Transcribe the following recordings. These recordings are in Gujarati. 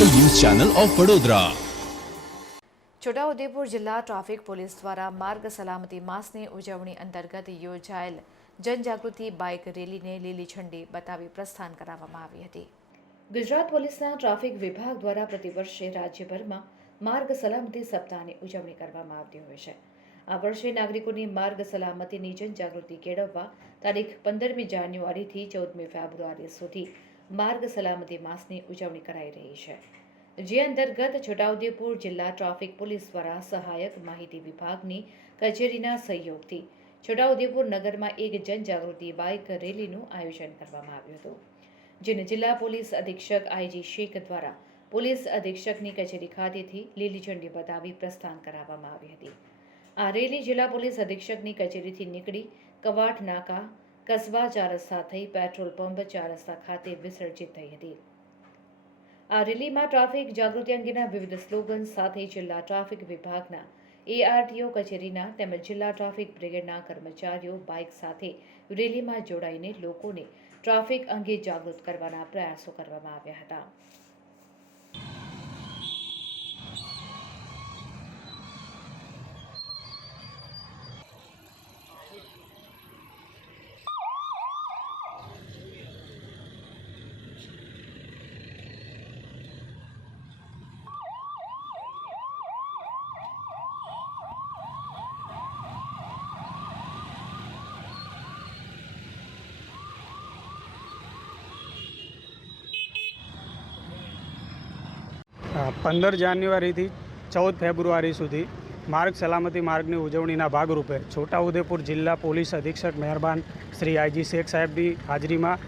Channel of Vadodara. છોટાઉદેપુર જિલ્લા ટ્રાફિક પોલીસ દ્વારા માર્ગ સલામતી માસની ઉજવણી અંતર્ગત યોજાયેલ જનજાગૃતિ બાઇક રેલીને લીલી ઝંડી બતાવી પ્રસ્થાન કરાવવામાં આવી હતી. ગુજરાત પોલીસના ટ્રાફિક વિભાગ દ્વારા પ્રતિવર્ષે રાજ્યભરમાં માર્ગ સલામતી સપ્તાહની ઉજવણી કરવામાં આવતી હોય છે. આ વર્ષે નાગરિકોની માર્ગ સલામતીની જનજાગૃતિ કેળવવા તારીખ પંદરમી જાન્યુઆરીથી ચૌદમી ફેબ્રુઆરી સુધી માર્ગ સલામતી માસની ઉજવણી કરાઈ રહી છે. જે અંતર્ગત છોટાઉદેપુર જિલ્લા ટ્રાફિક પોલીસ દ્વારા સહાયક માહિતી વિભાગની કચેરીના સહયોગથી છોટાઉદેપુર નગરમાં એક જનજાગૃતિ બાઇક રેલીનું આયોજન કરવામાં આવ્યું હતું, જેને જિલ્લા પોલીસ અધિક્ષક આઈજી શેખ દ્વારા પોલીસ અધિક્ષકની કચેરી ખાતેથી લીલી ઝંડી બતાવી પ્રસ્થાન કરાવવામાં આવી હતી. આ રેલી જિલ્લા પોલીસ અધિક્ષકની કચેરીથી નીકળી કવાટ નાકા કસબા ચાર થઈ પેટ્રોલ પંપ ચાર રસ્તા ખાતે વિસર્જિત થઈ હતી. આ રેલીમાં ટ્રાફિક જાગૃતિ અંગેના વિવિધ સ્લોગન સાથે જિલ્લા ટ્રાફિક વિભાગના એઆરટીઓ કચેરીના તેમજ જિલ્લા ટ્રાફિક બ્રિગેડના કર્મચારીઓ બાઇક સાથે રેલીમાં જોડાઈને લોકોને ટ્રાફિક અંગે જાગૃત કરવાના પ્રયાસો કરવામાં આવ્યા હતા. પંદર જાન્યુઆરીથી ચૌદ ફેબ્રુઆરી સુધી માર્ગ સલામતી માર્ગની ઉજવણીના ભાગરૂપે છોટાઉદેપુર જિલ્લા પોલીસ અધિક્ષક મહેરબાન શ્રી આઈજી શેખ સાહેબની હાજરીમાં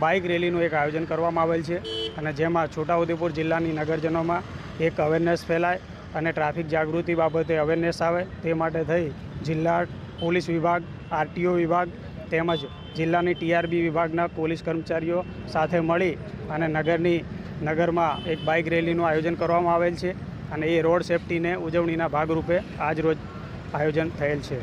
બાઇક રેલીનું એક આયોજન કરવામાં આવેલ છે અને જેમાં છોટાઉદેપુર જિલ્લાની નગરજનોમાં એક અવેરનેસ ફેલાય અને ટ્રાફિક જાગૃતિ બાબતે અવેરનેસ આવે તે માટે થઈ જિલ્લા પોલીસ વિભાગ, આરટીઓ વિભાગ તેમજ જિલ્લાની ટીઆરબી વિભાગના પોલીસ કર્મચારીઓ સાથે મળી અને નગરની નગરમાં એક બાઇક રેલીનું આયોજન કરવામાં આવેલ છે અને એ રોડ સેફટીને ઉજવણીના ભાગરૂપે આજ રોજ આયોજન થયેલ છે.